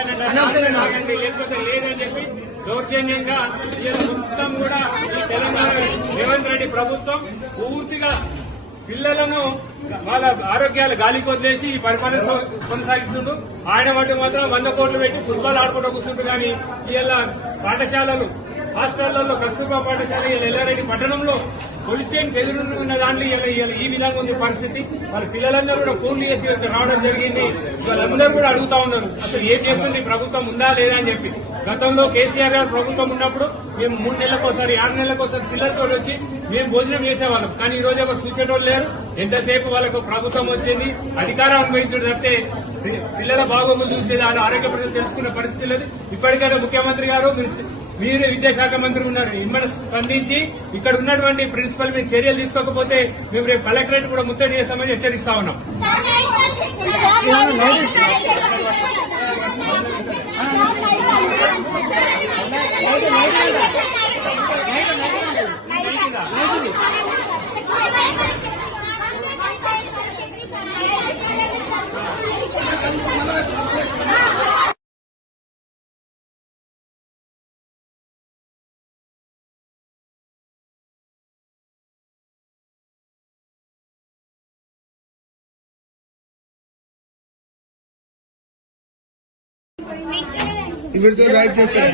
లేకపోతే లేదని చెప్పి దౌర్జన్యంగా మొత్తం కూడా ఈ తెలంగాణ రేవంత్ రెడ్డి ప్రభుత్వం పూర్తిగా పిల్లలను వాళ్ళ ఆరోగ్యాలు గాలికి వదిలేసి ఈ పరిపాలన కొనసాగిస్తుంటూ ఆయన వాటి మాత్రం 100 కోట్లు పెట్టి ఫుట్బాల్ ఆడుకుంటూ కూర్చుంటూ కానీ ఇలా పాఠశాలలు హాస్టళ్లలో కస్తూర్బా పాఠశాల ఎల్లారెడ్డి పట్టణంలో పోలీస్ స్టేషన్ ఎదురున్న దాంట్లో ఈ విధంగా ఉంది పరిస్థితి. వాళ్ళ పిల్లలందరూ కూడా ఫోన్లు చేసి రావడం జరిగింది. వాళ్ళందరూ కూడా అడుగుతా ఉన్నారు అసలు ఏం చేస్తుంది ప్రభుత్వం ఉందా లేదా అని చెప్పి. గతంలో కేసీఆర్ గారు ప్రభుత్వం ఉన్నప్పుడు మేము 3 నెలలకోసారి 6 నెలలకోసారి పిల్లలతో వచ్చి మేము భోజనం చేసేవాళ్ళం. కానీ ఈ రోజు ఎవరు చూసేటోళ్ళు లేరు. ఎంతసేపు వాళ్ళకు ప్రభుత్వం వచ్చింది అధికారం అనుభవించడం తప్పితే పిల్లల బాగోగులు చూసేది వాళ్ళ ఆరోగ్య పరిస్థితి తెలుసుకునే పరిస్థితి లేదు. ఇప్పటికైనా ముఖ్యమంత్రి గారు మీరే విద్యాశాఖ మంత్రి ఉన్నారు, ఇమ్మడి స్పందించి ఇక్కడ ఉన్నటువంటి ప్రిన్సిపల్ మీద చర్యలు తీసుకోకపోతే మేము రేపు కలెక్టరేట్ కూడా ముట్టడి చేస్తామని హెచ్చరిస్తా ఉన్నాం. ఇవిడితో రైట్ చేస్తారు.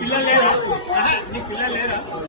పిల్లలు లేదా